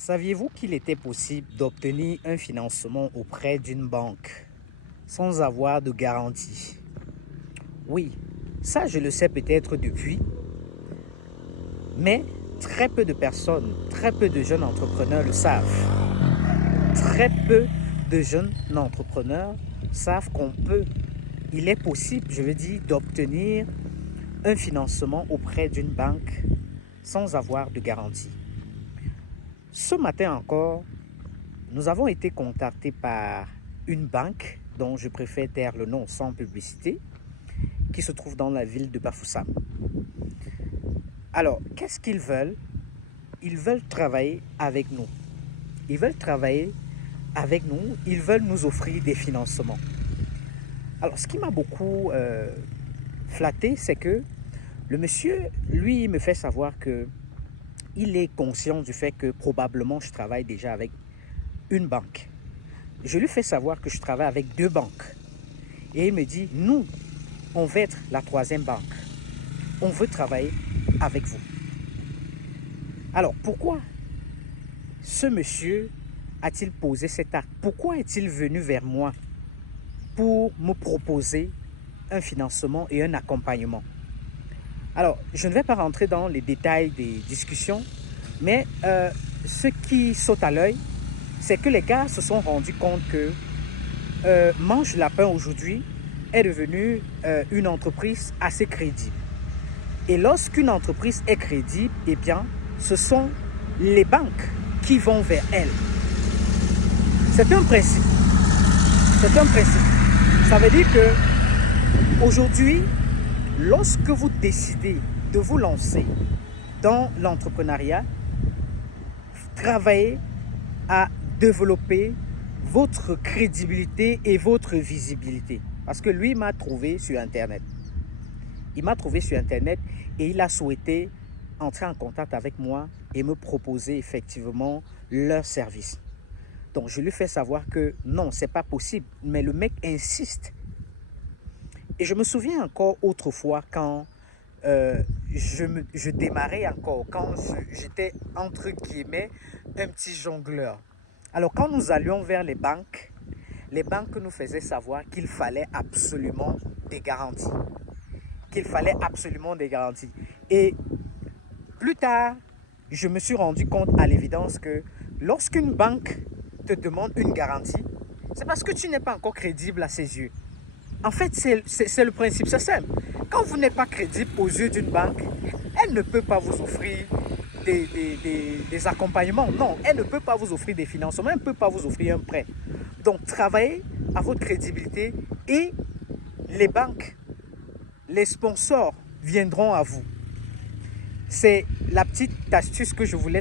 Saviez-vous qu'il était possible d'obtenir un financement auprès d'une banque sans avoir de garantie? Oui, ça je le sais peut-être depuis, mais très peu de personnes, très peu de jeunes entrepreneurs le savent. Très peu de jeunes entrepreneurs savent il est possible, je veux dire, d'obtenir un financement auprès d'une banque sans avoir de garantie. Ce matin encore, nous avons été contactés par une banque dont je préfère taire le nom sans publicité, qui se trouve dans la ville de Bafoussam. Alors, qu'est-ce qu'ils veulent? Ils veulent travailler avec nous. Ils veulent travailler avec nous, ils veulent nous offrir des financements. Alors, ce qui m'a beaucoup flatté, c'est que le monsieur, lui, me fait savoir que il est conscient du fait que probablement je travaille déjà avec une banque. Je lui fais savoir que je travaille avec deux banques. Et il me dit, nous, on veut être la troisième banque. On veut travailler avec vous. Alors, pourquoi ce monsieur a-t-il posé cet acte? Pourquoi est-il venu vers moi pour me proposer un financement et un accompagnement? Alors, je ne vais pas rentrer dans les détails des discussions, mais ce qui saute à l'œil, c'est que les gars se sont rendus compte que Mange Lapin aujourd'hui est devenue une entreprise assez crédible. Et lorsqu'une entreprise est crédible, eh bien, ce sont les banques qui vont vers elle. C'est un principe. C'est un principe. Ça veut dire que aujourd'hui, lorsque vous décidez de vous lancer dans l'entrepreneuriat, travaillez à développer votre crédibilité et votre visibilité. Parce que lui m'a trouvé sur Internet. Il m'a trouvé sur Internet et il a souhaité entrer en contact avec moi et me proposer effectivement leur service. Donc je lui fais savoir que non, c'est pas possible. Mais le mec insiste. Et je me souviens encore autrefois quand je démarrais encore, quand j'étais entre guillemets un petit jongleur. Alors quand nous allions vers les banques nous faisaient savoir qu'il fallait absolument des garanties. Et plus tard, je me suis rendu compte à l'évidence que lorsqu'une banque te demande une garantie, c'est parce que tu n'es pas encore crédible à ses yeux. En fait, c'est le principe, c'est simple. Quand vous n'êtes pas crédible aux yeux d'une banque, elle ne peut pas vous offrir des accompagnements. Non, elle ne peut pas vous offrir des financements, elle ne peut pas vous offrir un prêt. Donc, travaillez à votre crédibilité et les banques, les sponsors viendront à vous. C'est la petite astuce que je voulais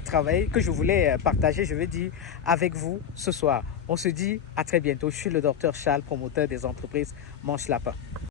partager, je veux dire, avec vous ce soir. On se dit à très bientôt. Je suis le docteur Charles, promoteur des entreprises Mange Lapin.